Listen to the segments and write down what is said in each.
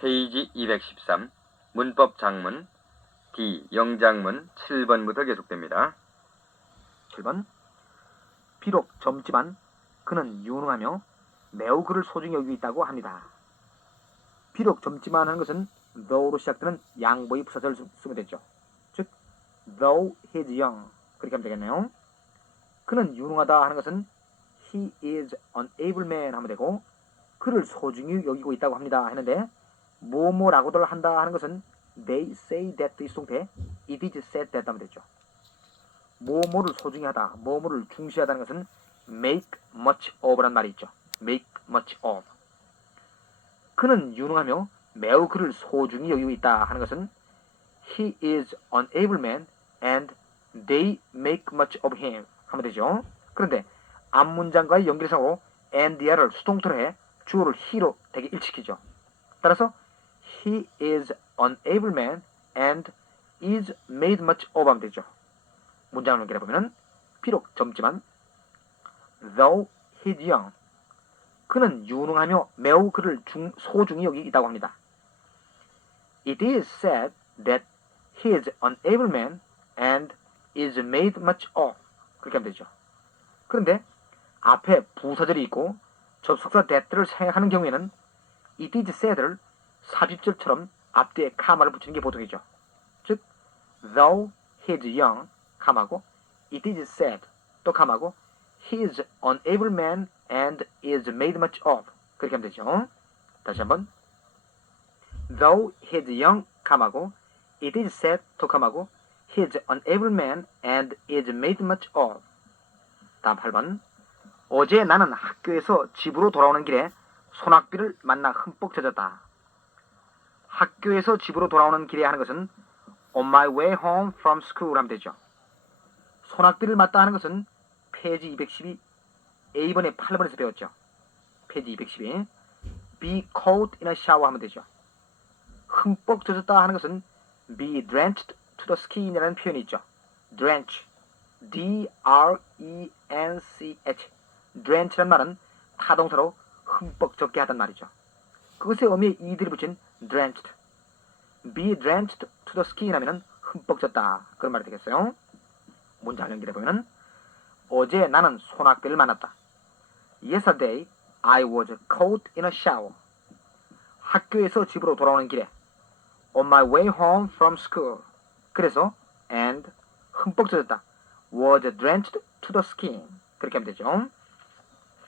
페이지 213 문법 장문 D 영장문 7번부터 계속됩니다. 7번. 비록 젊지만 그는 유능하며 매우 그를 소중히 여기고 있다고 합니다. 비록 젊지만 하는 것은 though로 시작되는 양보의 부사절을 쓰면 되죠. 즉 though he is young 그렇게 하면 되겠네요. 그는 유능하다 하는 것은 he is an able man 하면 되고 그를 소중히 여기고 있다고 합니다 했는데 뭐뭐라고들 한다 하는 것은 they say that 이 수동태 it is said that 하면 되죠. 뭐뭐를 소중히 하다, 뭐뭐를 중시하다는 것은 make much of라는 말이 있죠. make much of. 그는 유능하며 매우 그를 소중히 여기고 있다 하는 것은 he is an able man and they make much of him 하면 되죠. 그런데 앞문장과의 연결성으로 and야를 수동태로 해 주어를 he로 되게 일치키죠. 따라서 he is an able man and is made much of 하면 되죠. 문장을 연결해보면 비록 젊지만 though he is young 그는 유능하며 매우 그를 소중히 여기고 있다고 합니다. It is said that he is an able man and is made much of 그렇게 하면 되죠. 그런데 앞에 부사절이 있고 접속사 that를 생각하는 경우에는 it is said를 삽입절처럼 앞뒤에 카마를 붙이는 게 보통이죠. 즉 though he is young 카마고 it is said 또 카마고 he is an able man and is made much of 그렇게 하면 되죠. 다시 한번 though he is young 카마고 it is said 또 카마고 he is an able man and is made much of. 다음 8번. 어제 나는 학교에서 집으로 돌아오는 길에 소낙비를 만나 흠뻑 젖었다. 학교에서 집으로 돌아오는 길에 하는 것은 on my way home from school 하면 되죠. 소낙비를 맞다 하는 것은 페이지 212 A번에 8번에서 배웠죠. 페이지 212 be caught in a shower 하면 되죠. 흠뻑 젖었다 하는 것은 be drenched to the skin이라는 표현이 있죠. drench D-R-E-N-C-H drench란 말은 타동사로 흠뻑 젖게 하단 말이죠. 그것의 의미에 이들이 붙인 drenched be drenched to the skin 하면은 흠뻑 젖다 그런 말이 되겠어요. 문장을 연결해보면 어제 나는 소낙비를 만났다. Yesterday I was caught in a shower. 학교에서 집으로 돌아오는 길에 on my way home from school. 그래서 and 흠뻑 젖었다. was drenched to the skin. 그렇게 하면 되죠.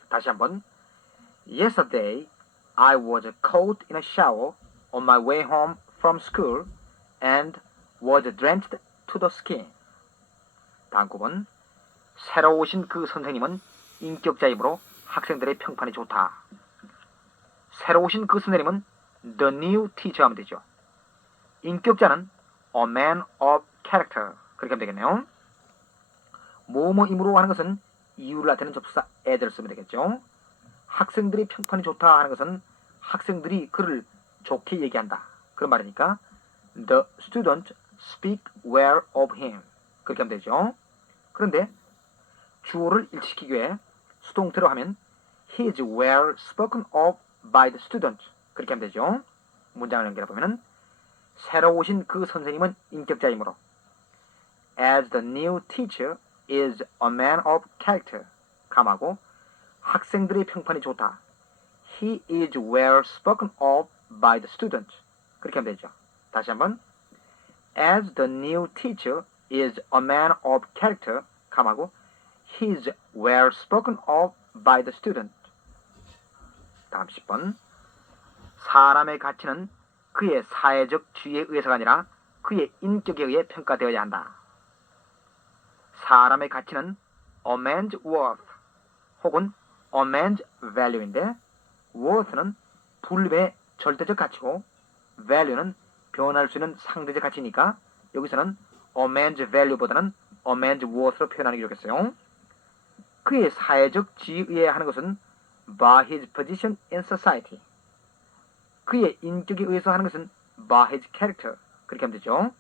다시 한번 Yesterday I was caught in a shower on my way home from school and was drenched to the skin. 다음 9번. 새로 오신 그 선생님은 인격자이므로 학생들의 평판이 좋다. 새로 오신 그 선생님은 the new teacher 하면 되죠. 인격자는 a man of character 그렇게 하면 되겠네요. 뭐뭐이므로 하는 것은 이유를 나타내는 접수사 as를 쓰면 되겠죠. 학생들의 평판이 좋다 하는 것은 학생들이 그를 좋게 얘기한다 그런 말이니까 the students speak well of him 그렇게 하면 되죠. 그런데 주어를 일치키기 위해 수동태로 하면 he is well spoken of by the students 그렇게 하면 되죠. 문장을 연결해보면 새로 오신 그 선생님은 인격자이므로 as the new teacher is a man of character 감하고 학생들의 평판이 좋다. He is well spoken of by the students 그렇게 하면 되죠. 다시 한번 as the new teacher is a man of character 감하고 he is well spoken of by the student. 다음 10번. 사람의 가치는 그의 사회적 지위에 의해서가 아니라 그의 인격에 의해 평가되어야 한다. 사람의 가치는 a man's worth 혹은 a man's value인데 worth는 분류의 절대적 가치고 value는 변할 수 있는 상대적 가치니까 여기서는 a man's value보다는 a man's worth로 표현하는 게 좋겠어요. 그의 사회적 지위에 의해 하는 것은 by his position in society. 그의 인격에 의해서 하는 것은 by his character. 그렇게 하면 되죠.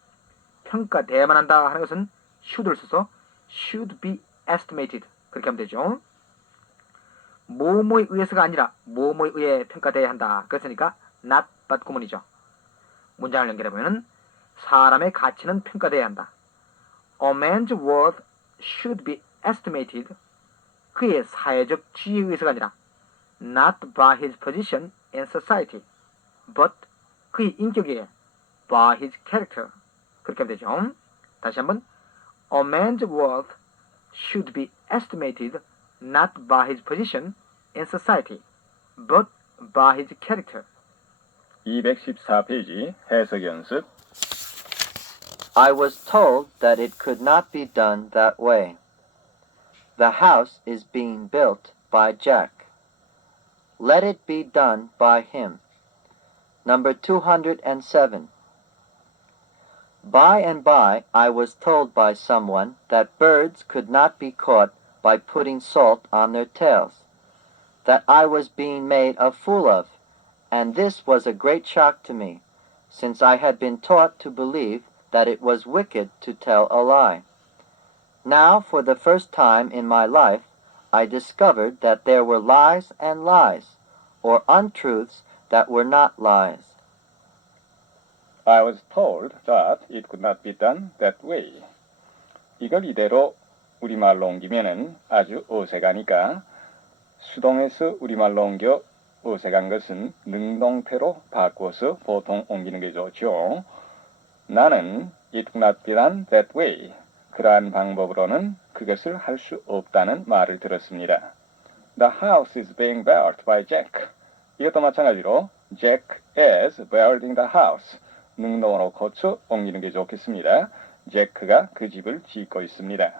평가돼야만 한다 하는 것은 should를 써서 should be estimated. 그렇게 하면 되죠. 뭐뭐에 의해서가 아니라 뭐뭐에 의해 평가돼야 한다. 그랬으니까 not but 구문이죠. 문장을 연결해보면 사람의 가치는 평가돼야 한다. A man's worth should be estimated. 그의 사회적 지위에 의해서가 아니라 not by his position in society, but 그의 인격에 by his character. 그렇게 하면 되죠. 다시 한번 A man's worth should be estimated not by his position in society, but by his character. 214페이지 해석 연습. I was told that it could not be done that way. The house is being built by Jack. Let it be done by him. Number 207. By and by, I was told by someone that birds could not be caught by putting salt on their tails, that I was being made a fool of, and this was a great shock to me, since I had been taught to believe that it was wicked to tell a lie. Now, for the first time in my life, I discovered that there were lies and lies, or untruths that were not lies. I was told that it could not be done that way. 이걸 이대로 우리말로 옮기면은 아주 어색하니까 수동에서 우리말로 옮겨 어색한 것은 능동태로 바꿔서 보통 옮기는 게 좋죠. 나는 it could not be done that way. 그러한 방법으로는 그것을 할 수 없다는 말을 들었습니다. The house is being built by Jack. 이것도 마찬가지로 Jack is building the house. 능동으로 고쳐 옮기는 게 좋겠습니다. 제크가 그 집을 짓고 있습니다.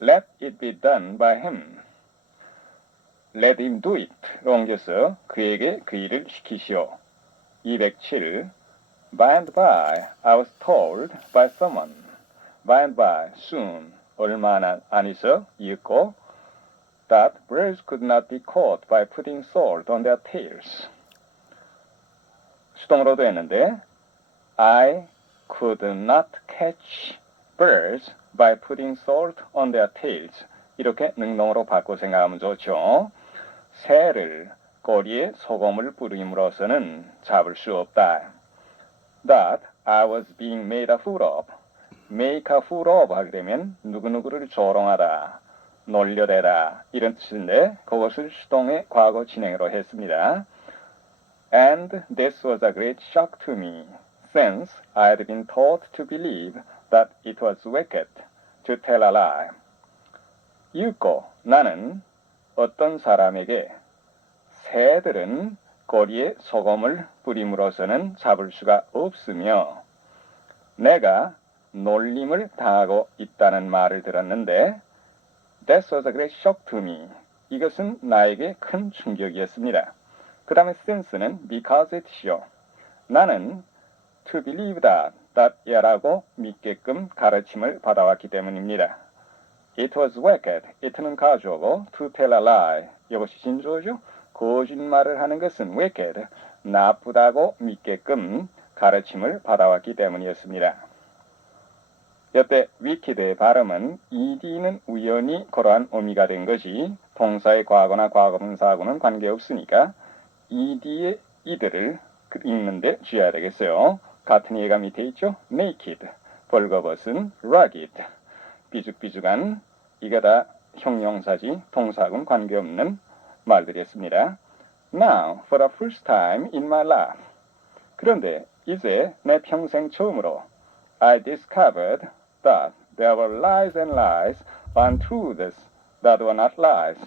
Let it be done by him. Let him do it로 옮겨서 그에게 그 일을 시키시오. 207. By and by, I was told by someone. By and by, soon, 얼마 안에서 이었고 that birds could not be caught by putting salt on their tails. 수동으로도 했는데 I could not catch birds by putting salt on their tails. 이렇게 능동으로 바꿔 생각하면 좋죠. 새를 꼬리에 소금을 뿌림으로써는 잡을 수 없다. That I was being made a fool of. make a fool of 하게 되면 누구누구를 조롱하다, 놀려대다 이런 뜻인데 그것을 수동의 과거 진행으로 했습니다. And this was a great shock to me. Since I had been taught to believe that it was wicked to tell a lie. 읽고 나는 어떤 사람에게 새들은 꼬리에 소금을 뿌림으로써는 잡을 수가 없으며 내가 놀림을 당하고 있다는 말을 들었는데 That was a great shock to me. 이것은 나에게 큰 충격이었습니다. 그 다음에 since는 because it이요. 나는 to believe that이라고 믿게끔 가르침을 받아왔기 때문입니다. It was wicked. it는 가주어고 to tell a lie. 이것이 진주어죠. 거짓말을 하는 것은 wicked. 나쁘다고 믿게끔 가르침을 받아왔기 때문이었습니다. 여태 wicked의 발음은 ed는 우연히 그러한 의미가 된 것이 동사의 과거나 과거분사하고는 관계없으니까 ed의 이들을 읽는데 주의해야 되겠어요. 같은 예가 밑에 있죠. naked, 벌거벗은 ragged, 삐죽삐죽한 이게 다 형용사지 동사하고는 관계없는 말들이었습니다. Now, for the first time in my life. 그런데 이제 내 평생 처음으로 I discovered that there were lies and lies, untruths that were not lies.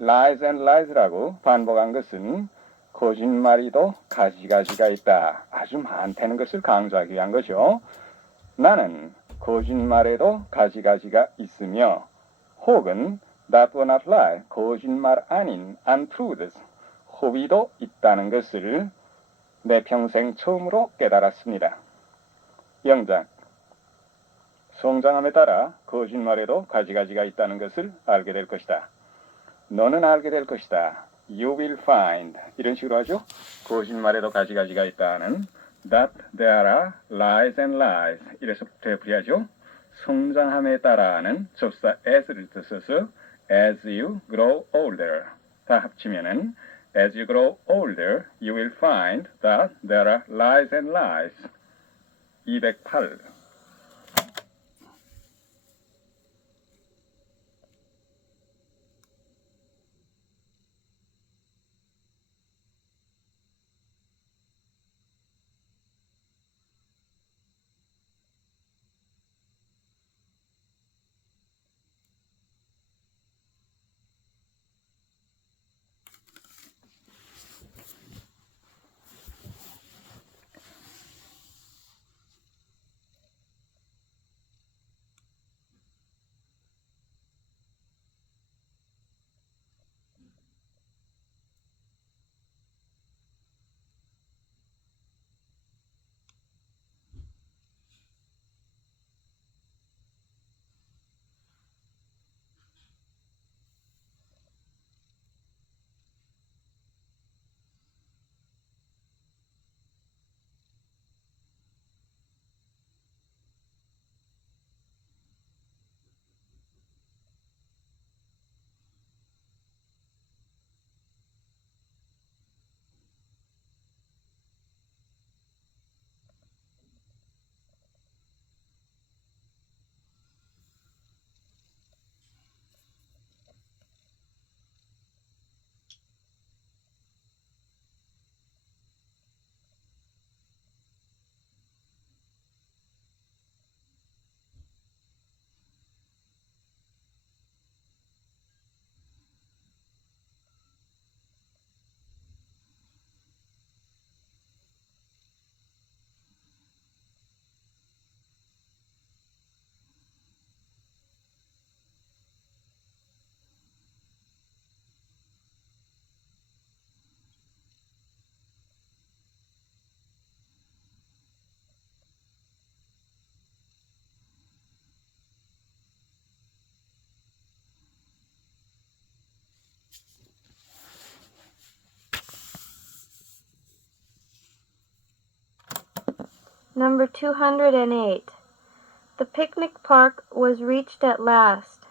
lies and lies라고 반복한 것은 거짓말이도 가지가지가 있다. 아주 많다는 것을 강조하기 위한 거죠. 나는 거짓말에도 가지가지가 있으며 혹은 that were not lie, 거짓말 아닌 untruths, 호비도 있다는 것을 내 평생 처음으로 깨달았습니다. 영장. 성장함에 따라 거짓말에도 가지가지가 있다는 것을 알게 될 것이다. 너는 알게 될 것이다. You will find. 이런 식으로 하죠. 거짓말에도 가지가지가 있다는 that there are lies and lies. 이래서 되풀이하죠. 성장함에 따라는 접사 as를 써서 as you grow older. 다 합치면은 As you grow older, you will find that there are lies and lies. 208. Number 208. The picnic park was reached at last.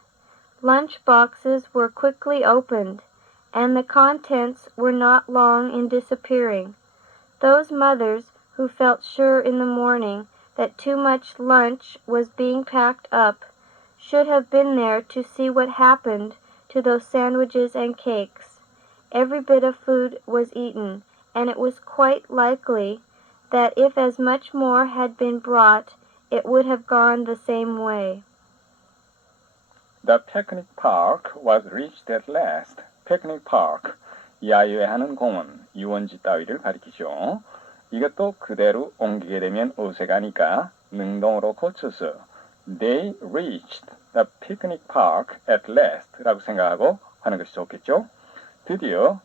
Lunch boxes were quickly opened, and the contents were not long in disappearing. Those mothers who felt sure in the morning that too much lunch was being packed up should have been there to see what happened to those sandwiches and cakes. Every bit of food was eaten, and it was quite likely that if as much more had been brought, it would have gone the same way. The picnic park was reached at last. Picnic park, 야유회하는 공원, 유원지 따위를 가리키죠. 이것도 그대로 옮기게 되면 어색하니까 능동으로 고쳐서 They reached the picnic park at last 라고 생각하고 하는 것이 좋겠죠. 드디어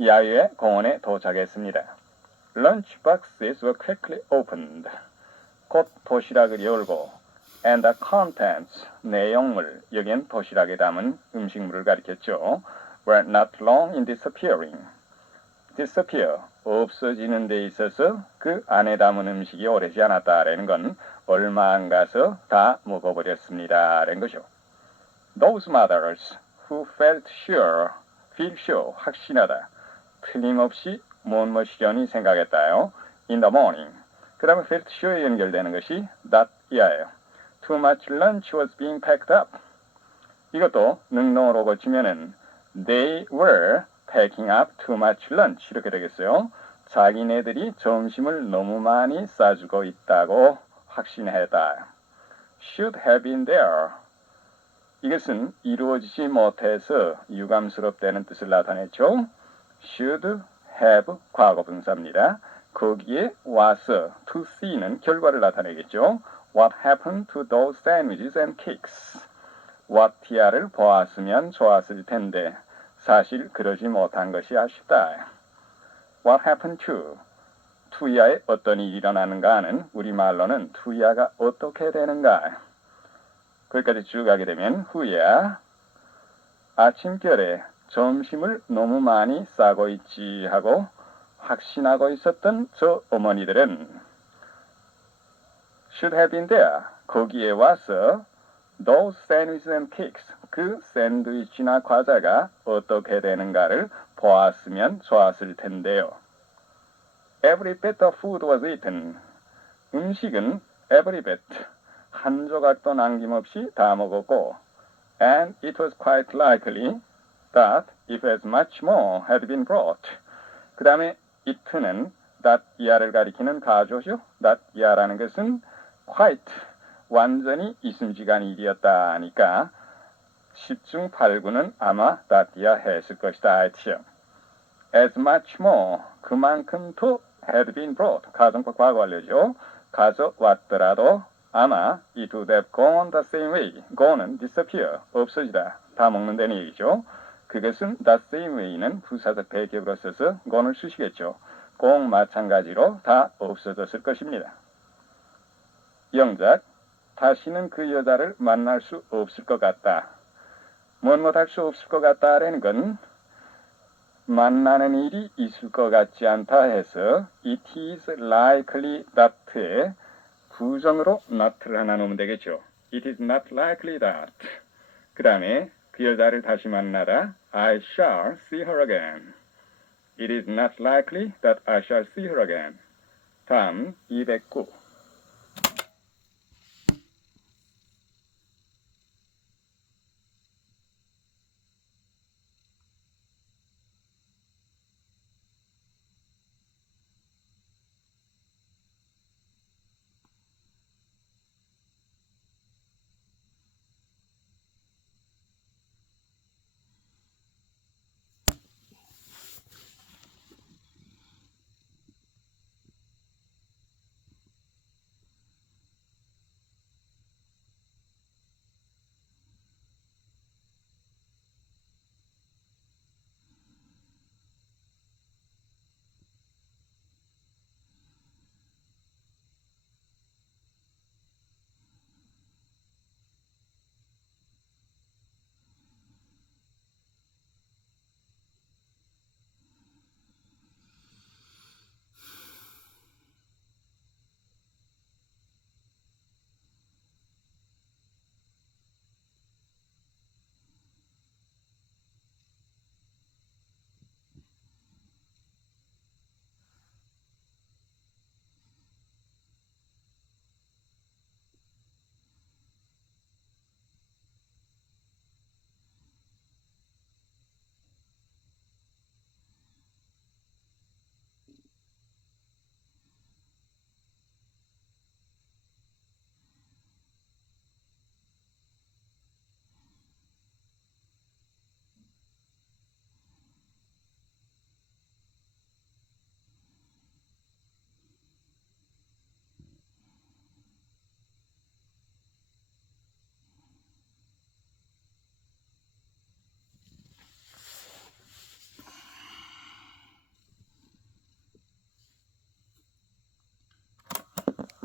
야유회 공원에 도착했습니다. Lunch boxes were quickly opened. 곧 도시락을 열고 and the contents, 내용물, 여기엔 도시락에 담은 음식물을 가리켰죠. were not long in disappearing. disappear, 없어지는 데 있어서 그 안에 담은 음식이 오래지 않았다라는 건 얼마 안 가서 다 먹어버렸습니다 라는 거죠. Those mothers who feel sure, 확신하다, 틀림없이 무엇이려니 생각했다요. in the morning. 그 다음에 felt sure에 연결되는 것이 that이에요. Too much lunch was being packed up. 이것도 능동으로 고치면은 they were packing up too much lunch 이렇게 되겠어요. 자기네들이 점심을 너무 많이 싸주고 있다고 확신했다. Should have been there. 이것은 이루어지지 못해서 유감스럽다는 뜻을 나타냈죠. Should have 과거분사입니다. 거기에 와서 to see는 결과를 나타내겠죠. What happened to those sandwiches and cakes? What야를 보았으면 좋았을 텐데 사실 그러지 못한 것이 아쉽다. What happened to야에 어떤 일이 일어나는가 하는 우리말로는 to야가 어떻게 되는가. 거기까지 쭉 가게 되면 후야 아침결에 점심을 너무 많이 싸고 있지 하고 확신하고 있었던 저 어머니들은 should have been there. 거기에 와서 those sandwiches and cakes, 그 샌드위치나 과자가 어떻게 되는가를 보았으면 좋았을 텐데요. Every bit of food was eaten. 음식은 every bit, 한 조각도 남김없이 다 먹었고, and it was quite likely that if as much more had been brought. 그 다음에 it는 that 이하를 가리키는 가조죠. that 이하라는 것은 quite, 완전히 이순지간 일이었다 하니까 10중 8구는 아마 that 이하 했을 것이다 했지요. As much more, 그만큼 더 had been brought, 가정법 과거 완료죠. 가져왔더라도 아마 it would have gone the same way. go는 disappear, 없어지다, 다 먹는다는 얘기죠. 그것은 the same way는 부사적 배격으로 써서 go를 쓰시겠죠. 꼭 마찬가지로 다 없어졌을 것입니다. 영작, 다시는 그 여자를 만날 수 없을 것 같다. 못할 수 없을 것 같다라는 건 만나는 일이 있을 것 같지 않다 해서 it is likely that에 부정으로 not를 하나 놓으면 되겠죠. It is not likely that. 그 다음에 그 여자를 다시 만나다 I shall see her again. It is not likely that I shall see her again. 다음 209.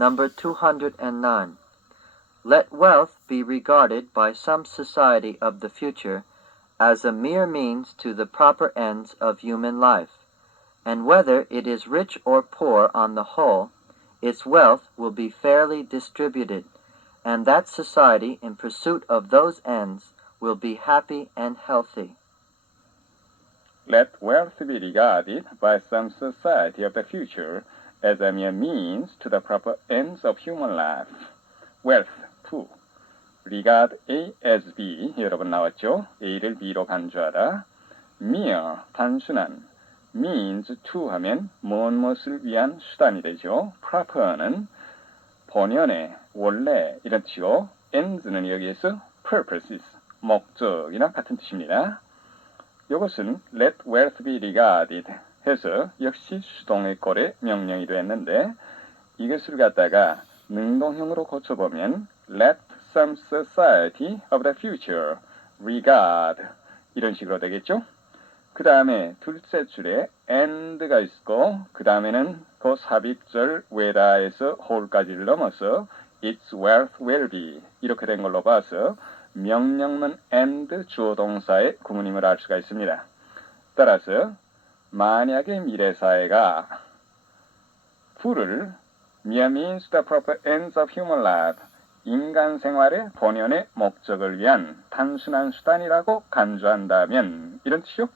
Number 209. Let wealth be regarded by some society of the future as a mere means to the proper ends of human life, and whether it is rich or poor on the whole, its wealth will be fairly distributed, and that society in pursuit of those ends will be happy and healthy. Let wealth be regarded by some society of the future as a mere means to the proper ends of human life. Wealth, to. regard A as B, 여러분 나왔죠? A를 B로 간주하다. mere, 단순한. means to 하면 무엇을 위한 수단이 되죠. proper는 본연의, 원래 이런 뜻이고 ends는 여기에서 purposes, 목적이나 같은 뜻입니다. 이것은 let wealth be regarded 해서 역시 수동의 꼴의 명령이 됐는데 이것을 갖다가 능동형으로 고쳐보면 let some society of the future regard 이런 식으로 되겠죠. 그 다음에 둘째 줄에 and가 있고 그 다음에는 그 삽입절 whether에서 whole까지를 넘어서 its wealth will be 이렇게 된 걸로 봐서 명령문 and 주어동사의 구문임을 알 수가 있습니다. 따라서 만약에 미래사회가 부를 mere means the proper ends of human life 인간 생활의 본연의 목적을 위한 단순한 수단이라고 간주한다면 이런 뜻이요.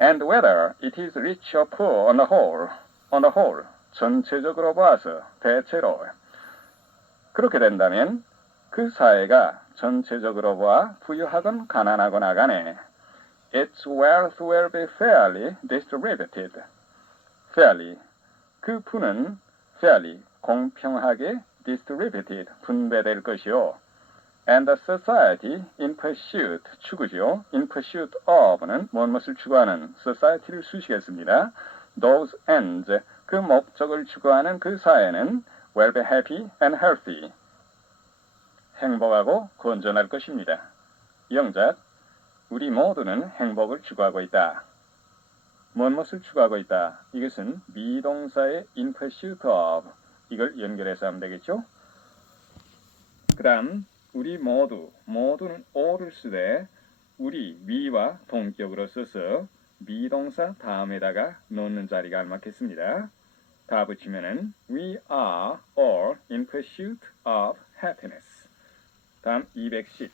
And whether it is rich or poor on the whole, 전체적으로 봐서 대체로 그렇게 된다면 그 사회가 전체적으로 보아 부유하건 가난하거나 간에 its wealth will be fairly distributed. fairly, 그 부는 fairly, 공평하게 distributed, 분배될 것이요. And the society in pursuit, 추구죠. in pursuit of는 무엇을 추구하는 society를 수식했습니다. those ends, 그 목적을 추구하는 그 사회는 will be happy and healthy, 행복하고 건전할 것입니다. 영작, 우리 모두는 행복을 추구하고 있다. 무엇을 추구하고 있다. 이것은 미동사의 in pursuit of, 이걸 연결해서 하면 되겠죠. 그 다음 우리 모두는 all을 쓰되 우리 we와 동격으로 써서 미동사 다음에다가 넣는 자리가 알맞겠습니다. 다 붙이면은 we are all in pursuit of happiness. 다음 210.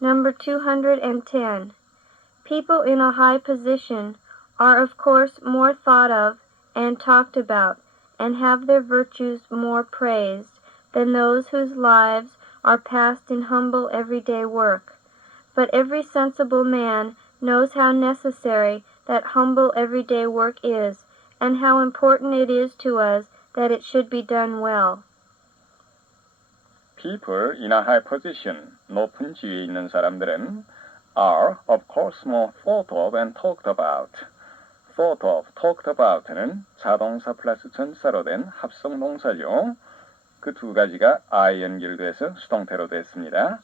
Number 210. People in a high position are of course more thought of and talked about and have their virtues more praised than those whose lives are passed in humble everyday work. But every sensible man knows how necessary that humble everyday work is, and how important it is to us that it should be done well. People in a high position, 높은 지위에 있는 사람들은 are of course more thought of and talked about. thought of, talked about는 자동사 플러스 전사로 된 합성 동사죠. 그 두 가지가 I 연결돼서 수동태로 됐습니다.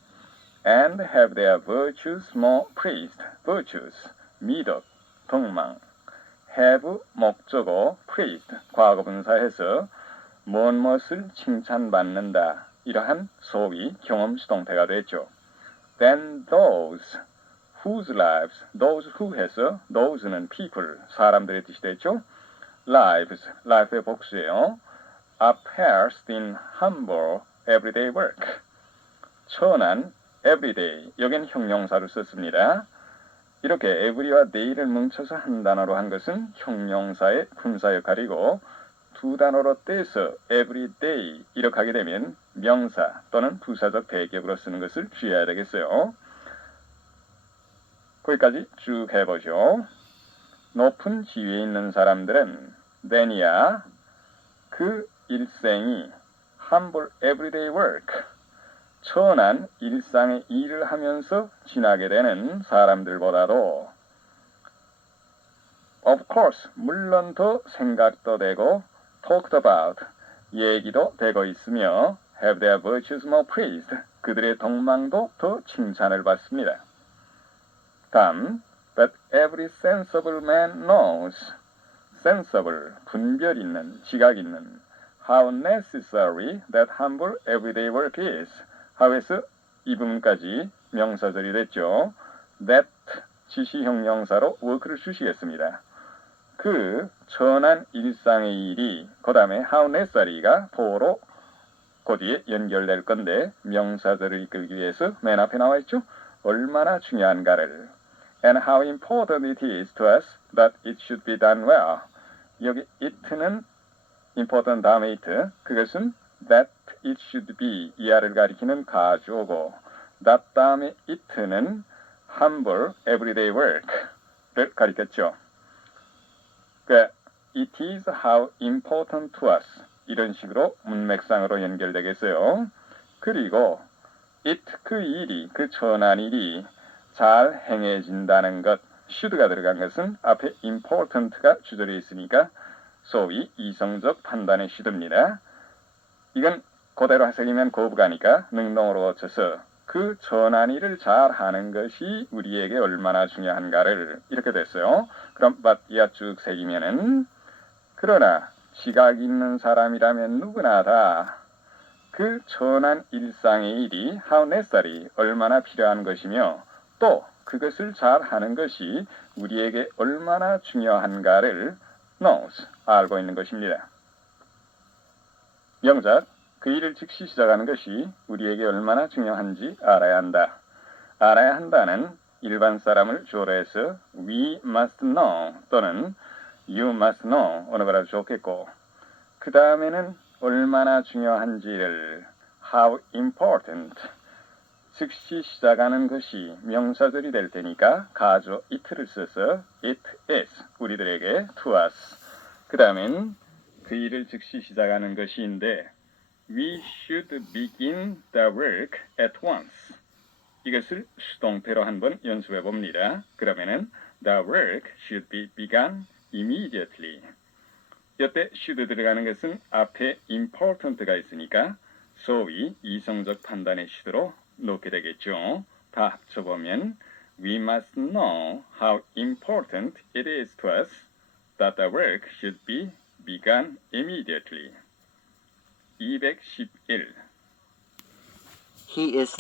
And have their virtues more praised. virtues, 미덕, 덕망. have, 목적어, praised, 과거분사해서 무엇을 칭찬받는다. 이러한 소위 경험 수동태가 됐죠. Then those whose lives, those who 해서 those는 people, 사람들의 뜻이 됐죠. lives, life의 복수예요. are passed in humble everyday work. 천한 everyday, 여긴 형용사를 썼습니다. 이렇게 every와 day를 뭉쳐서 한 단어로 한 것은 형용사의 분사 역할이고 두 단어로 떼서 everyday 이렇게 하게 되면 명사 또는 부사적 대격으로 쓰는 것을 주의해야 되겠어요. 거기까지 쭉 해보죠. 높은 지위에 있는 사람들은 then이야 그 일생이 humble everyday work 천한 일상의 일을 하면서 지나게 되는 사람들보다도 of course 물론 더 생각도 되고 talked about 얘기도 되고 있으며 have their virtues more praised 그들의 덕망도 더 칭찬을 받습니다. 다음 but every sensible man knows sensible 분별 있는 지각 있는 how necessary that humble everyday work is how에서 이 부분까지 명사절이 됐죠. that 지시형용사로 work를 주시겠습니다. 그 천한 일상의 일이 그 다음에 how necessary가 do로 그 뒤에 연결될 건데 명사절을 이끌기 위해서 맨 앞에 나와 있죠. 얼마나 중요한가를 and how important it is to us that it should be done well. 여기 it는 important 다음에 it. 그것은 that it should be 이하를 가리키는 가주어고 that 다음에 it는 humble everyday work를 가리켰죠. 그러니까 it is how important to us 이런 식으로 문맥상으로 연결되겠어요. 그리고 it 그 일이 그 천한 일이 잘 행해진다는 것 should가 들어간 것은 앞에 important가 주절에 있으니까 소위 이성적 판단의 should입니다. 이건 그대로 해석이면 거부가니까 능동으로 고쳐서 그 천한 일을 잘 하는 것이 우리에게 얼마나 중요한가를 이렇게 됐어요. 그럼 맞이야 쭉 새기면은 그러나 지각 있는 사람이라면 누구나 다 그 천한 일상의 일이 how necessary 얼마나 필요한 것이며 또 그것을 잘 하는 것이 우리에게 얼마나 중요한가를 knows 알고 있는 것입니다. 명작 그 일을 즉시 시작하는 것이 우리에게 얼마나 중요한지 알아야 한다. 알아야 한다는 일반 사람을 주어로 해서 we must know 또는 you must know 어느 거라도 좋겠고 그 다음에는 얼마나 중요한지를 how important 즉시 시작하는 것이 명사절이 될 테니까 가주어 it를 써서 it is 우리들에게 to us 그 다음엔 그 일을 즉시 시작하는 것인데 we should begin the work at once 이것을 수동태로 한번 연습해 봅니다. 그러면은 the work should be begun immediately 이때 should 들어가는 것은 앞에 important가 있으니까 소위 이성적 판단의 should로 놓게 되겠죠. 다 합쳐보면 we must know how important it is to us that the work should be begun immediately. 211. He is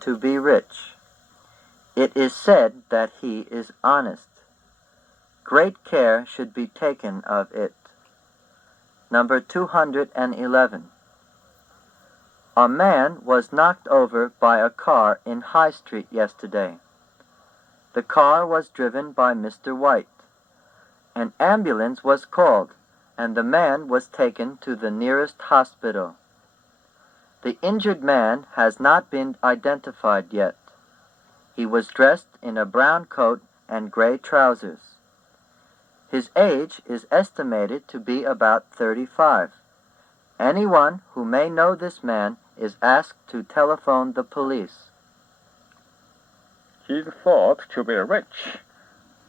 to be rich. It is said that he is honest. Great care should be taken of it. Number 211. A man was knocked over by a car in High Street yesterday. The car was driven by Mr. White. An ambulance was called, and the man was taken to the nearest hospital. The injured man has not been identified yet. He was dressed in a brown coat and gray trousers. His age is estimated to be about 35. Anyone who may know this man is asked to telephone the police. He's thought to be rich.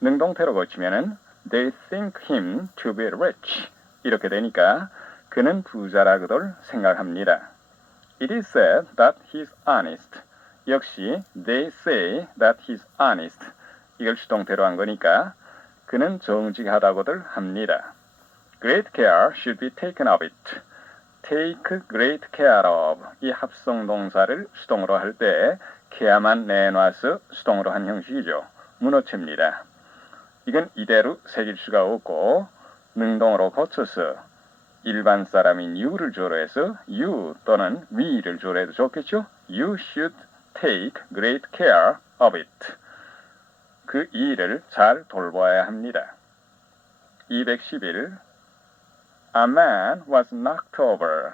능동태로 고치면은 they think him to be rich. 이렇게 되니까 그는 부자라고들 생각합니다. It is said that he's honest. 역시 they say that he's honest. 이걸 주동태로 한 거니까 그는 정직하다고들 합니다. Great care should be taken of it. Take great care of 이 합성 동사를 수동으로 할 때 care만 내놔서 수동으로 한 형식이죠. 문어체입니다. 이건 이대로 새길 수가 없고 능동으로 고쳐서 일반 사람인 you를 조로 해서 you 또는 we를 조로 해도 좋겠죠? You should take great care of it. 그 일을 잘 돌봐야 합니다. 211 A man was knocked over,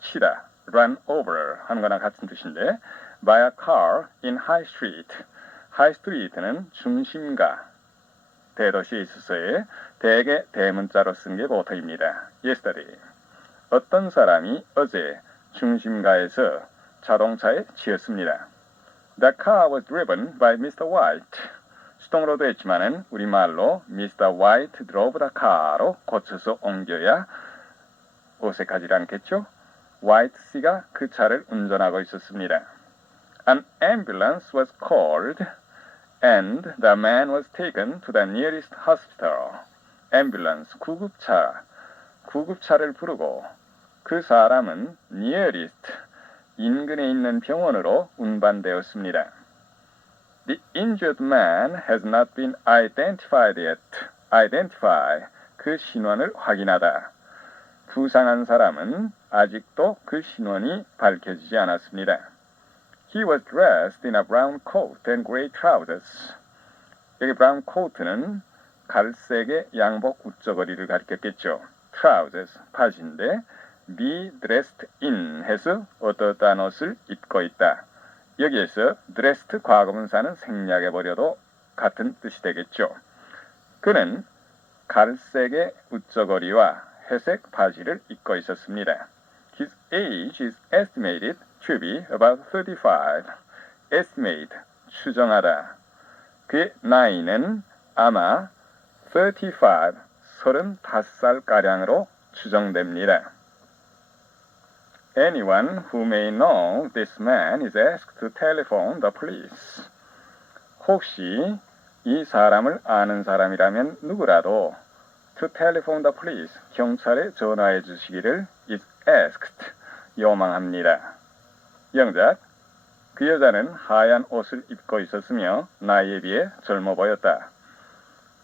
치다, run over 하는 거나 같은 뜻인데 by a car in high street. high street는 중심가, 대도시에 있어서의 대개 대문자로 쓴 게 보통입니다. Yesterday. 어떤 사람이 어제 중심가에서 자동차에 치였습니다. The car was driven by Mr. White. 수동으로도 했지만은 우리말로 Mr. White drove the car로 고쳐서 옮겨야 어색하지 않겠죠? White 씨가 그 차를 운전하고 있었습니다. An ambulance was called and the man was taken to the nearest hospital. ambulance, 구급차를 부르고 그 사람은 nearest, 인근에 있는 병원으로 운반되었습니다. The injured man has not been identified yet. identify, 그 신원을 확인하다. 부상한 사람은 아직도 그 신원이 밝혀지지 않았습니다. He was dressed in a brown coat and gray trousers. 여기 brown coat는 갈색의 양복 웃저거리를 가리켰겠죠. trousers, 바지인데 be dressed in 해서 어떠한 옷을 입고 있다. 여기에서 dressed 과거분사는 생략해버려도 같은 뜻이 되겠죠. 그는 갈색의 웃저거리와 회색 바지를 입고 있었습니다. His age is estimated to be about 35. estimate, 추정하다. 그의 나이는 아마 35살가량으로 추정됩니다. Anyone who may know this man is asked to telephone the police. 혹시 이 사람을 아는 사람이라면 누구라도 to telephone the police, 경찰에 전화해 주시기를 is asked, 요망합니다. 영작, 그 여자는 하얀 옷을 입고 있었으며 나이에 비해 젊어 보였다.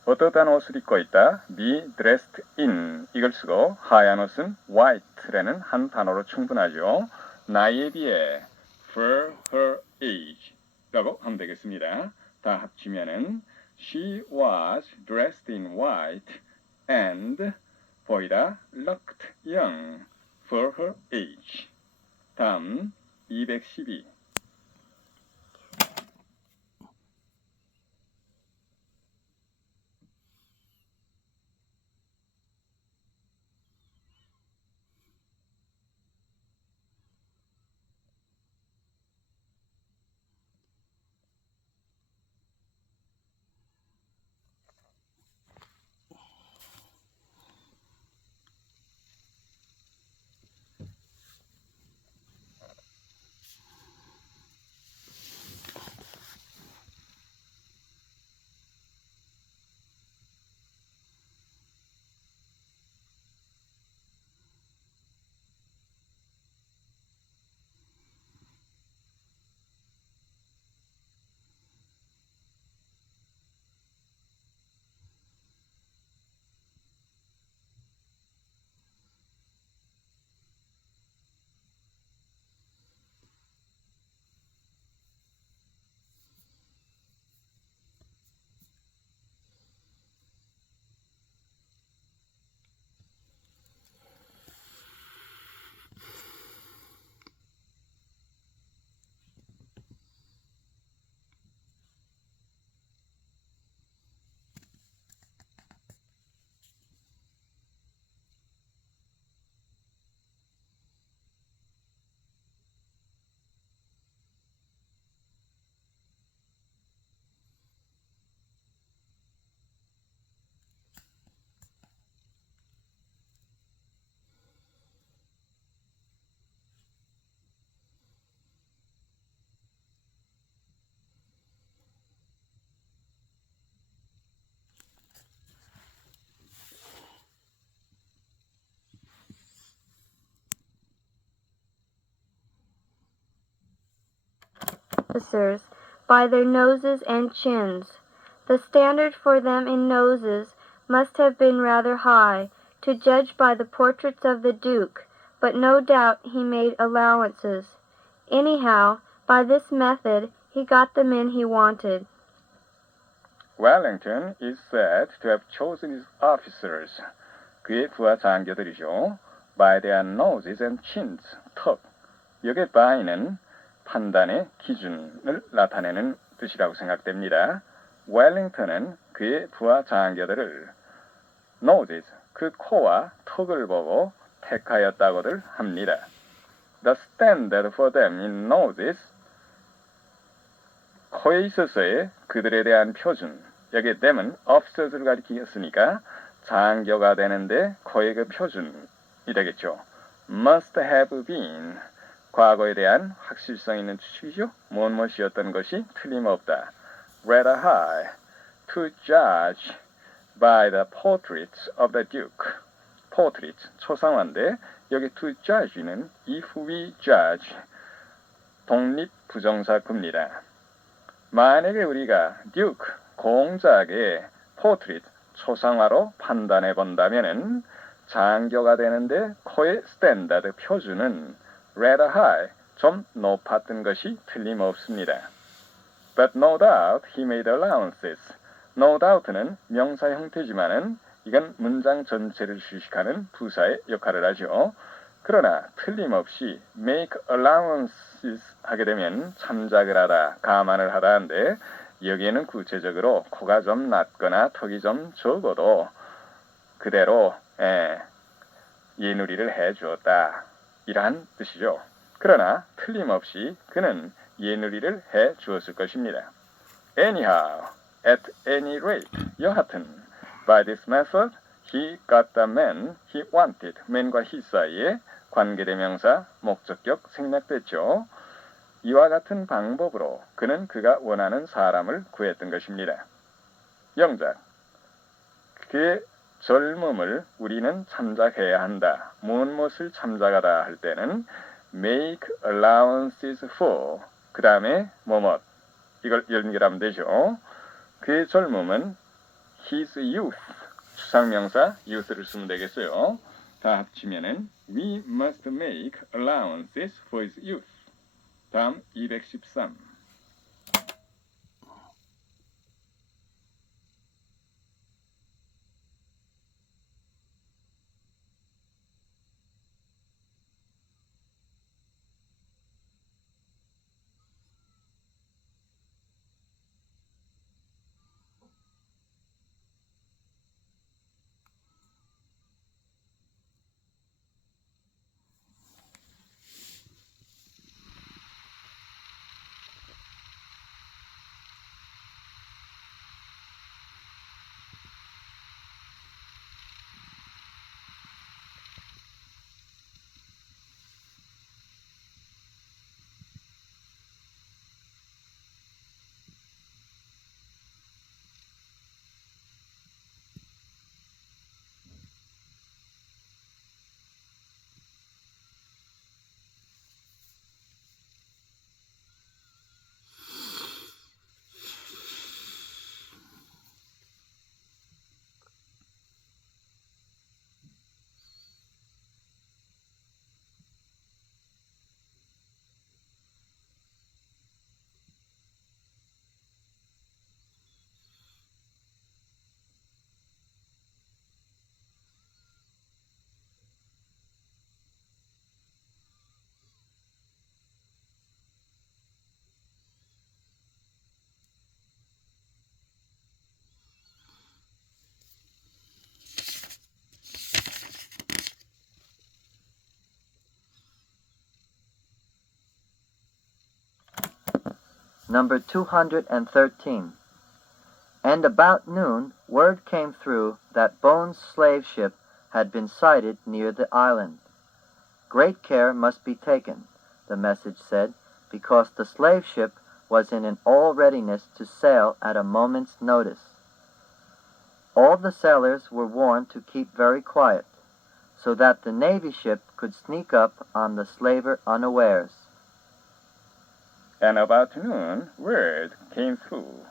어떠한 옷을 입고 있다? be dressed in 이걸 쓰고 하얀 옷은 white라는 한 단어로 충분하죠. 나이에 비해 for her age 라고 하면 되겠습니다. 다 합치면은 she was dressed in white and 보이다 looked young for her age. 다음 212 officers by their noses and chins. The standard for them in noses must have been rather high, to judge by the portraits of the Duke, but no doubt he made allowances. Anyhow, by this method he got the men he wanted. Wellington is said to have chosen his officers, 그의 부하 장교들이죠, by their noses and chins, 턱. 여기에 by는 판단의 기준을 나타내는 뜻이라고 생각됩니다. 웰링턴은 그의 부하 장교들을 noses, 그 코와 턱을 보고 택하였다고들 합니다. The standard for them in noses, 코에 있어서의 그들에 대한 표준, 여기에 them은 officers를 가리키었으니까 장교가 되는데 코의 그 표준이 되겠죠. must have been, 과거에 대한 확실성 있는 추측이죠. 무엇이었던 것이 틀림없다. rather high, to judge by the portraits of the Duke. portraits, 초상화인데 여기 to judge는 if we judge, 독립 부정사구입니다. 만약에 우리가 Duke, 공작의 portrait, 초상화로 판단해 본다면은 장교가 되는데 코의 스탠다드 표준은 rather high, 좀 높았던 것이 틀림없습니다. But no doubt he made allowances. No doubt는 명사 형태지만은 이건 문장 전체를 주식하는 부사의 역할을 하죠. 그러나 틀림없이 make allowances 하게 되면 참작을 하다, 감안을 하다 한데 여기에는 구체적으로 코가 좀 낮거나 턱이 좀 적어도 그대로 예누리를 해주었다. 이러한 뜻이죠. 그러나 틀림없이 그는 예누리를 해주었을 것입니다. Anyhow, at any rate, 여하튼 by this method, he got the man he wanted. man과 he 사이에 관계대명사, 목적격 생략됐죠. 이와 같은 방법으로 그는 그가 원하는 사람을 구했던 것입니다. 영작, 그의 젊음을 우리는 참작해야 한다. 무엇을 참작하다 할 때는 make allowances for, 그 다음에 뭐뭐, 이걸 연결하면 되죠. 그의 젊음은 his youth, 추상명사 youth를 쓰면 되겠어요. 다 합치면은 we must make allowances for his youth. 다음 213. Number 213. And about noon, word came through that Bones' slave ship had been sighted near the island. Great care must be taken, the message said, because the slave ship was in all readiness to sail at a moment's notice. All the sailors were warned to keep very quiet, so that the Navy ship could sneak up on the slaver unawares. And about noon, word came through.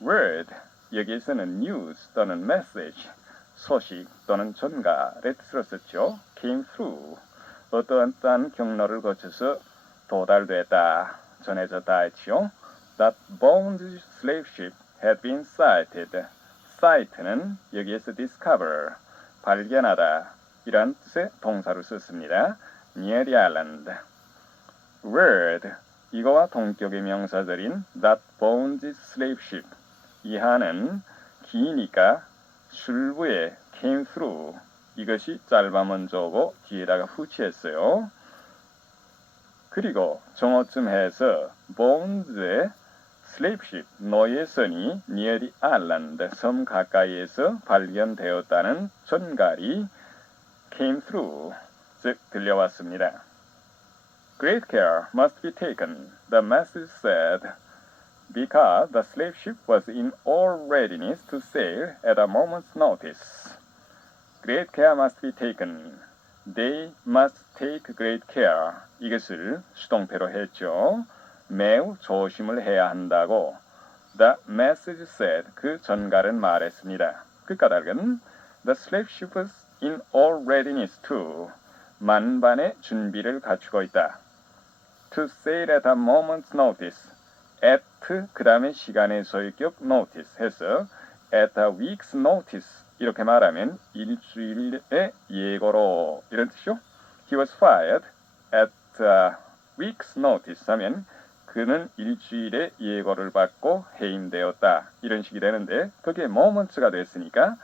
word, 여기에서는 news 또는 message, 소식 또는 전가를 뜻으로 썼죠. came through, 어떠한 경로를 거쳐서 도달됐다, 전해졌다 했죠. That bound slave ship had been sighted. sight는 여기에서 discover, 발견하다, 이란 뜻의 동사로 썼습니다. near the island. word, 이거와 동격의 명사절인 that bound slave ship, 이하는 기니까 술부에 came through, 이것이 짧아 먼저고 뒤에다가 후치했어요. 그리고 정오쯤 해서 bounds의 slave ship, 노예선이 near the island, 섬 가까이에서 발견되었다는 전갈이 came through, 즉 들려왔습니다. Great care must be taken, the message said, because the slave ship was in all readiness to sail at a moment's notice. Great care must be taken. They must take great care. 이것을 수동태로 했죠. 매우 조심을 해야 한다고 the message said, 그 전갈은 말했습니다. 그 까닭은 the slave ship was in all readiness to, 만반의 준비를 갖추고 있다. To sail at a moment's notice. at 그 다음에 시간의 소유격 notice 해서 at a week's notice 이렇게 말하면 일주일의 예고로 이런 뜻이죠. He was fired at a week's notice 하면 그는 일주일의 예고를 받고 해임되었다 이런 식이 되는데 거기에 moments가 됐으니까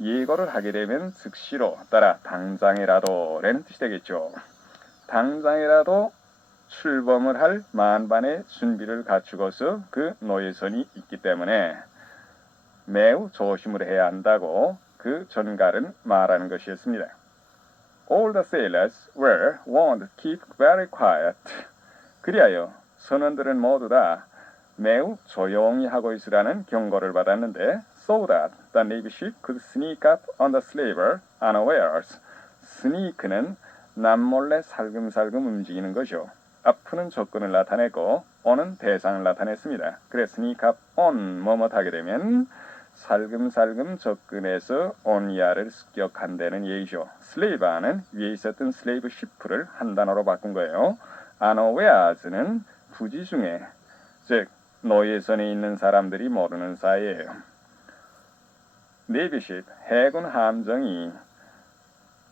예고를 하게 되면 즉시로 따라 당장이라도 라는 뜻이 되겠죠. 당장이라도 출범을 할 만반의 준비를 갖추고서 그 노예선이 있기 때문에 매우 조심을 해야 한다고 그 전갈은 말하는 것이었습니다. All the sailors were warned to keep very quiet. 그리하여 선원들은 모두 다 매우 조용히 하고 있으라는 경고를 받았는데 so that the navy ship could sneak up on the slaver unawares. sneak는 남몰래 살금살금 움직이는 것이죠. up는 조건을 나타내고 on은 대상을 나타냈습니다. 그래서 sneak up on 뭐뭐 하게 되면 살금살금 접근해서 on 이하를 습격한다는 얘기죠. slave는 위에 있었던 slave ship를 한 단어로 바꾼 거예요. unawares는 부지 중에, 즉 노예선에 있는 사람들이 모르는 사이에요. Navy ship, 해군 함정이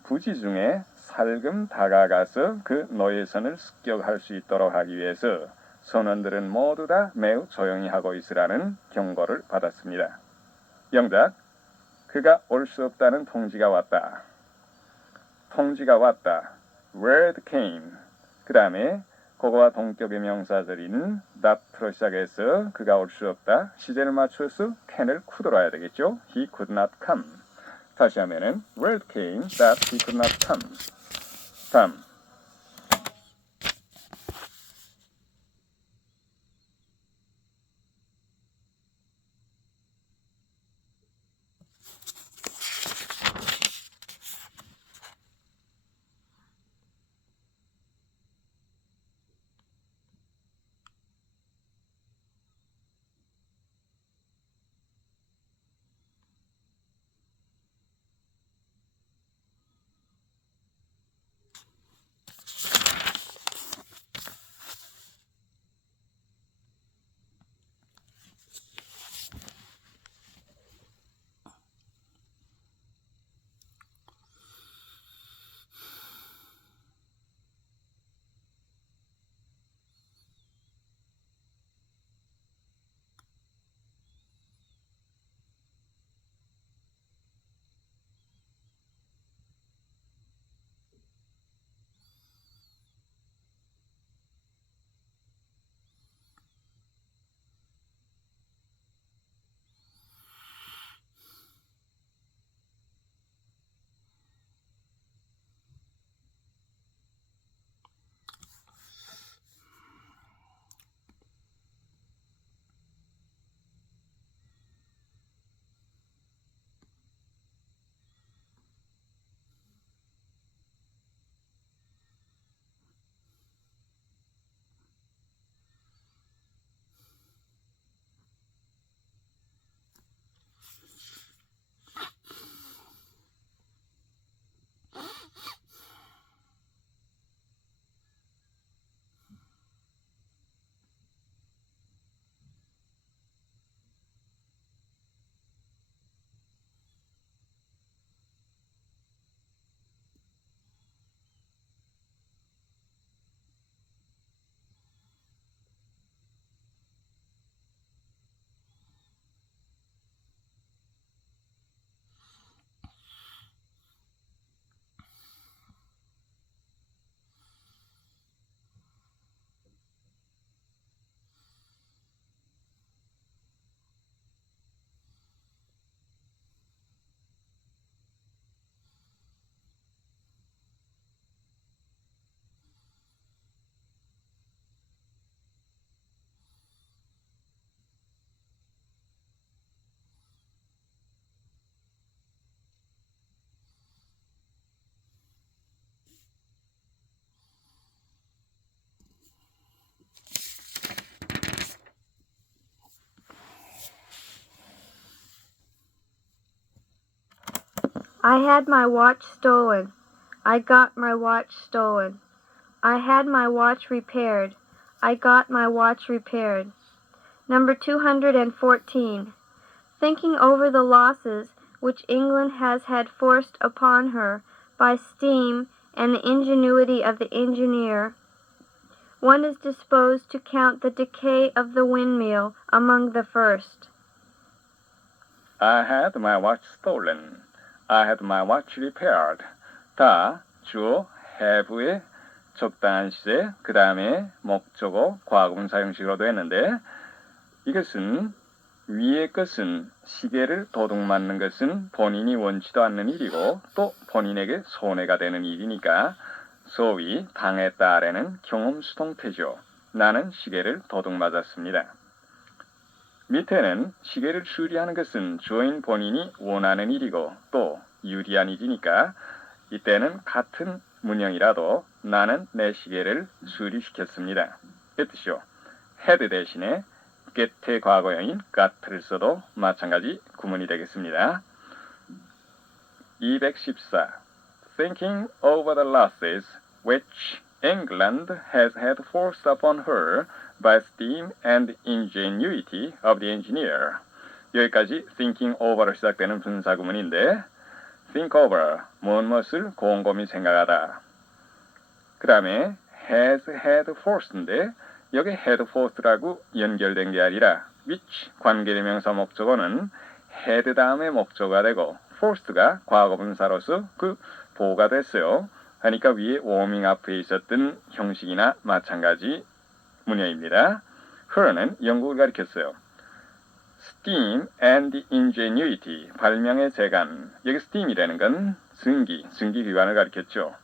부지 중에 살금 다가가서 그 노예선을 습격할 수 있도록 하기 위해서 선원들은 모두 다 매우 조용히 하고 있으라는 경고를 받았습니다. 영작, 그가 올 수 없다는 통지가 왔다. 통지가 왔다. Word came. 그 다음에 그거와 동격의 명사절인 that로 시작해서 그가 올 수 없다. 시제를 맞춰서 can을 쿠들어야 되겠죠. He could not come. 다시 하면은 word came that he could not come. 다음. I had my watch stolen. I got my watch stolen. I had my watch repaired. I got my watch repaired. Number 214. Thinking over the losses which England has had forced upon her by steam and the ingenuity of the engineer, one is disposed to count the decay of the windmill among the first. I had my watch stolen. I had my watch repaired. 다 주어 have의 적당한 시제, 그 다음에 목적어, 과거분사 형식으로 되었는데 이것은 위의 것은 시계를 도둑맞는 것은 본인이 원치도 않는 일이고 또 본인에게 손해가 되는 일이니까 소위 당했다 아래는 경험수동태죠. 나는 시계를 도둑맞았습니다. 밑에는 시계를 수리하는 것은 주어인 본인이 원하는 일이고 또 유리한 일이니까 이때는 같은 문형이라도 나는 내 시계를 수리시켰습니다. 이 뜻이요. had 대신에 get의 과거형인 got를 써도 마찬가지 구문이 되겠습니다. 214. Thinking over the losses which England has had forced upon her by steam and ingenuity of the engineer. 여기까지 thinking over로 시작되는 분사구문인데 think over, 무엇을 곰곰이 생각하다. 그 다음에 has had forced인데 여기 had forced라고 연결된 게 아니라 which 관계대명사 목적어는 had 다음에 목적어가 되고 forced가 과거분사로서 그 보호가 됐어요. 하니까 위에 warming up에 있었던 형식이나 마찬가지 문형입니다. her는 영국을 가리켰어요. steam and ingenuity, 발명의 재간. 여기 steam이라는 건 증기기관을 가리켰죠.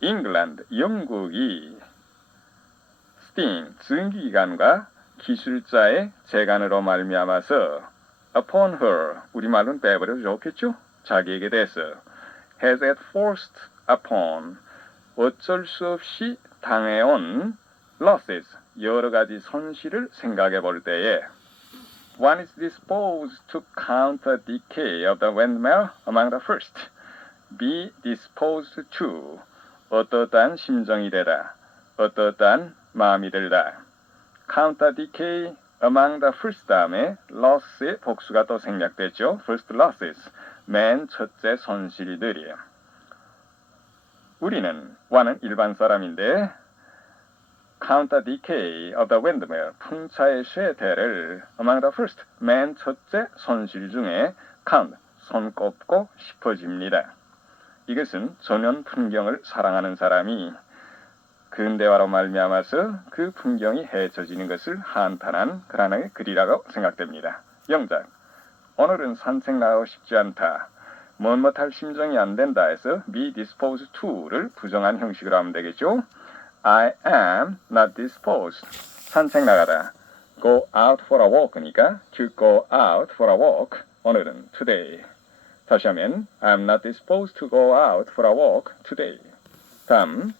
England, 영국이 steam, 증기기관과 기술자의 재간으로 말미암아서 upon her, 우리말로는 빼버려도 좋겠죠? 자기에게 대해서 has had forced upon, 어쩔 수 없이 당해온 losses, 여러 가지 손실을 생각해 볼 때에 one is disposed to count the decay of the windmill among the first. be disposed to, 어떠한 심정이 되다, 어떠한 마음이 들다. count the decay among the first 다음에 loss의 복수가 또 생략됐죠. first losses, 맨 첫째 손실들이에요. 우리는 와는 일반 사람인데 count the decay of the windmill, 풍차의 쇠퇴를 among the first, 맨 첫째 손실 중에 count, 손꼽고 싶어집니다. 이것은 전원 풍경을 사랑하는 사람이 근대화로 말미암아서 그 풍경이 헤쳐지는 것을 한탄한 그런 하나의 글이라고 생각됩니다. 영작, 오늘은 산책 나가고 싶지 않다. 못할 심정이 안 된다 해서 be disposed to를 부정한 형식으로 하면 되겠죠. I am not disposed. 산책 나가다. go out for a walk니까 to go out for a walk. 오늘은 today. 다시 하면 I'm not disposed to go out for a walk today. 다음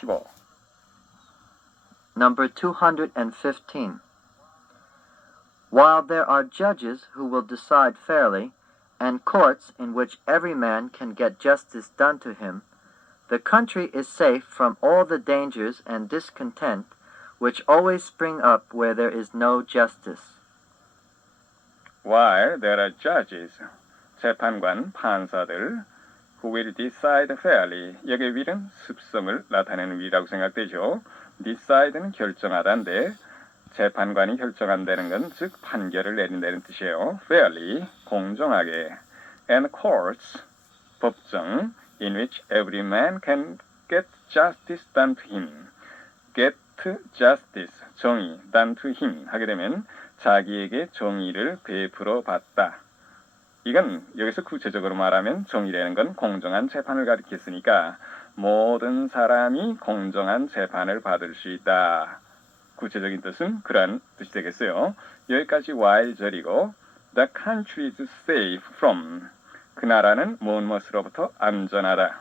215. Number 215. While there are judges who will decide fairly, and courts in which every man can get justice done to him, the country is safe from all the dangers and discontent which always spring up where there is no justice. While there are judges, 재판관, 판사들, who will decide fairly. 여기의 will은 습성을 나타내는 will이라고 생각되죠. decide는 결정하다인데 재판관이 결정한다는 건 즉 판결을 내린다는 뜻이에요. fairly, 공정하게. and courts, 법정, in which every man can get justice done to him. get justice, 정의, done to him 하게 되면 자기에게 정의를 베풀어 받다. 이건 여기서 구체적으로 말하면 정의라는 건 공정한 재판을 가리켰으니까 모든 사람이 공정한 재판을 받을 수 있다. 구체적인 뜻은 그런 뜻이 되겠어요. 여기까지 while 절이고 the country is safe from 그 나라는 무엇으로부터 안전하다.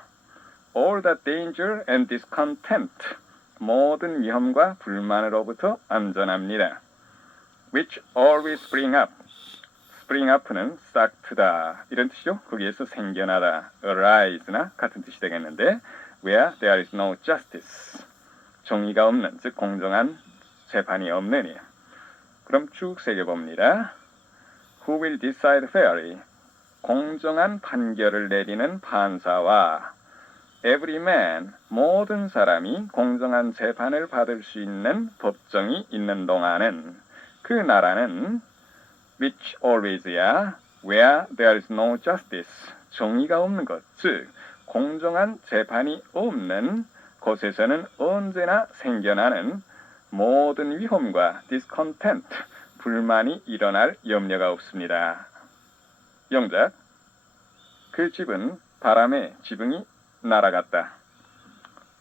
all the danger and discontent 모든 위험과 불만으로부터 안전합니다. which always spring up spring up는 싹 트다 이런 뜻이죠. 거기에서 생겨나다 arise나 같은 뜻이 되겠는데 where there is no justice 정의가 없는 즉 공정한 재판이 없느니 그럼 쭉 새겨봅니다. who will decide fairly 공정한 판결을 내리는 판사와 every man 모든 사람이 공정한 재판을 받을 수 있는 법정이 있는 동안은 그 나라는 which always야 where there is no justice 정의가 없는 것 즉 공정한 재판이 없는 곳에서는 언제나 생겨나는 모든 위험과 discontent 불만이 일어날 염려가 없습니다. 영작 그 집은 바람에 지붕이 날아갔다.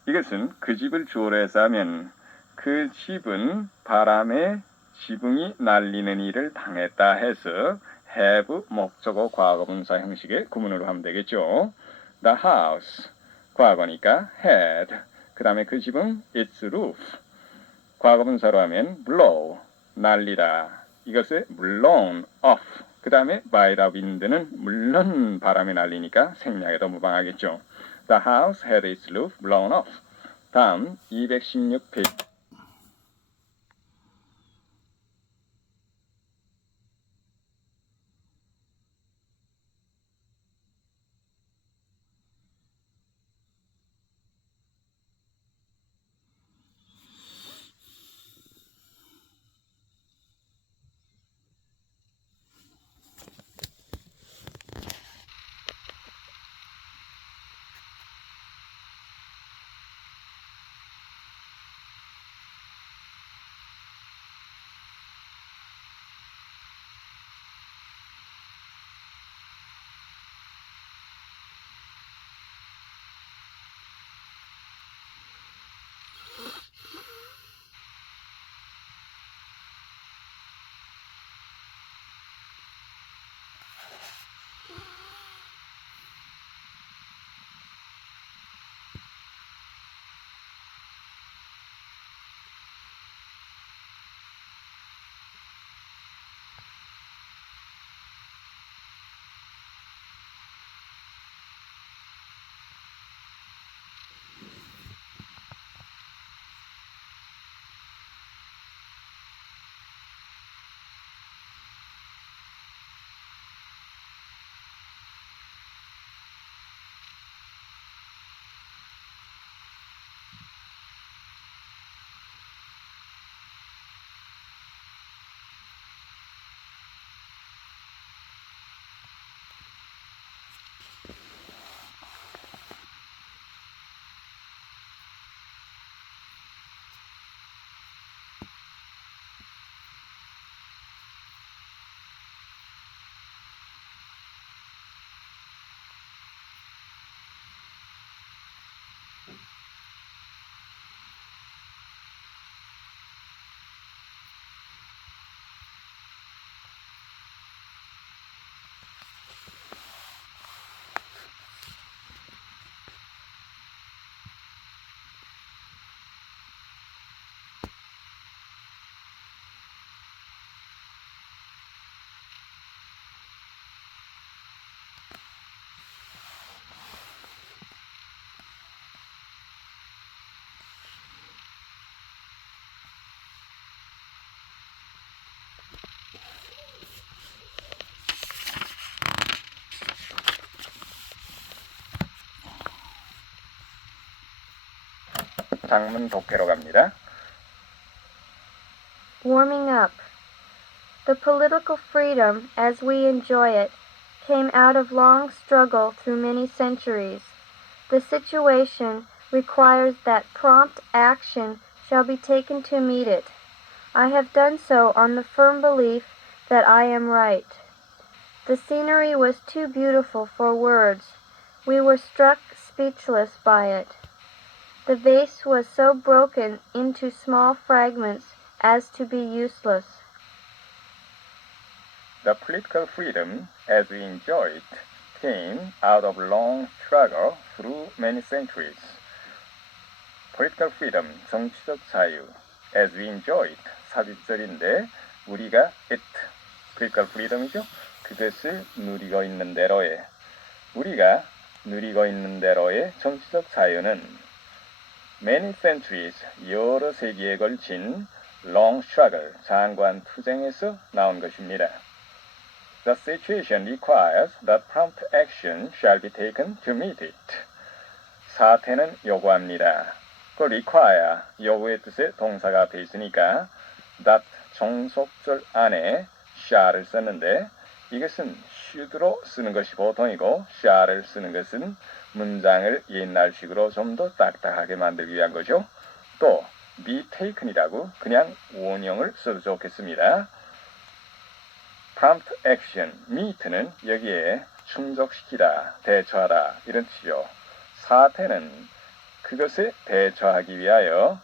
이것은 그 집을 주어로 해서 하면 그 집은 바람에 지붕이 날리는 일을 당했다 해서 have 목적어 과거분사 형식의 구문으로 하면 되겠죠. The house 과거니까 had 그 다음에 그 집은 its roof 과거분사로 하면 blow 날리다 이것을 blown off 그 다음에 by the wind는 물론 바람에 날리니까 생략에도 무방하겠죠. The house had its roof blown off. 다음 216페이지 장문 독해로 갑니다. Warming up. The political freedom, as we enjoy it, came out of long struggle through many centuries. The situation requires that prompt action shall be taken to meet it. I have done so on the firm belief that I am right. The scenery was too beautiful for words. We were struck speechless by it. The vase was so broken into small fragments as to be useless. The political freedom, as we enjoy it, came out of long struggle through many centuries. Political freedom, 정치적 자유, as we enjoy it, 사비절인데 우리가 it, political freedom이죠. 그것을 누리고 있는 대로의 우리가 누리고 있는 대로의 정치적 자유는 many centuries, 여러 세기에 걸친 long struggle, 장관 투쟁에서 나온 것입니다. The situation requires that prompt action shall be taken to meet it. 사태는 요구합니다. 그 require, 요구의 뜻의 동사가 앞에 있으니까 that 종속절 안에 shall을 썼는데 이것은 should로 쓰는 것이 보통이고 shall을 쓰는 것은 문장을 옛날식으로 좀 더 딱딱하게 만들기 위한 거죠. 또 be taken이라고 그냥 원형을 써도 좋겠습니다. prompt action, meet는 여기에 충족시키다, 대처하다 이런 뜻이죠. 사태는 그것에 대처하기 위하여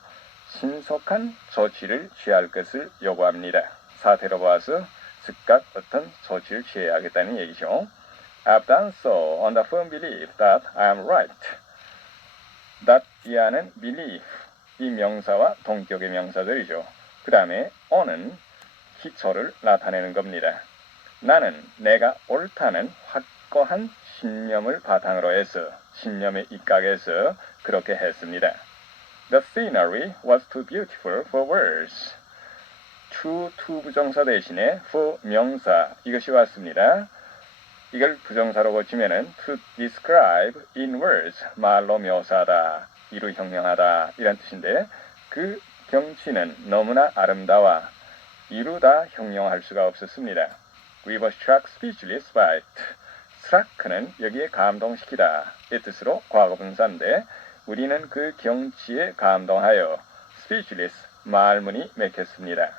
신속한 조치를 취할 것을 요구합니다. 사태로 봐서 즉각 어떤 조치를 취해야 하겠다는 얘기죠. I've done so on the firm belief that I am right. that 이하는 belief, 이 명사와 동격의 명사들이죠. 그 다음에 on은 기초를 나타내는 겁니다. 나는 내가 옳다는 확고한 신념을 바탕으로 해서 신념에 입각해서 그렇게 했습니다. The scenery was too beautiful for words. to 부정사 대신에 for 명사 이것이 왔습니다. 이걸 부정사로 고치면은 to describe in words 말로 묘사하다, 이루 형용하다 이란 뜻인데 그 경치는 너무나 아름다워 이루다 형용할 수가 없었습니다. We were struck speechless by it. struck는 여기에 감동시키다 이 뜻으로 과거분사인데 우리는 그 경치에 감동하여 speechless 말문이 막혔습니다.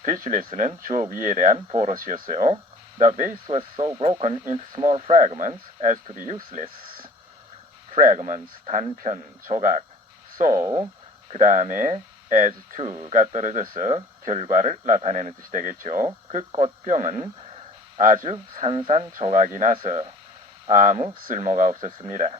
speechless는 주어 위에 대한 보로시였어요. The vase was so broken into small fragments as to be useless. fragments 단편 조각. so 그 다음에 as to가 떨어져서 결과를 나타내는 뜻이 되겠죠. 그 꽃병은 아주 산산조각이 나서 아무 쓸모가 없었습니다.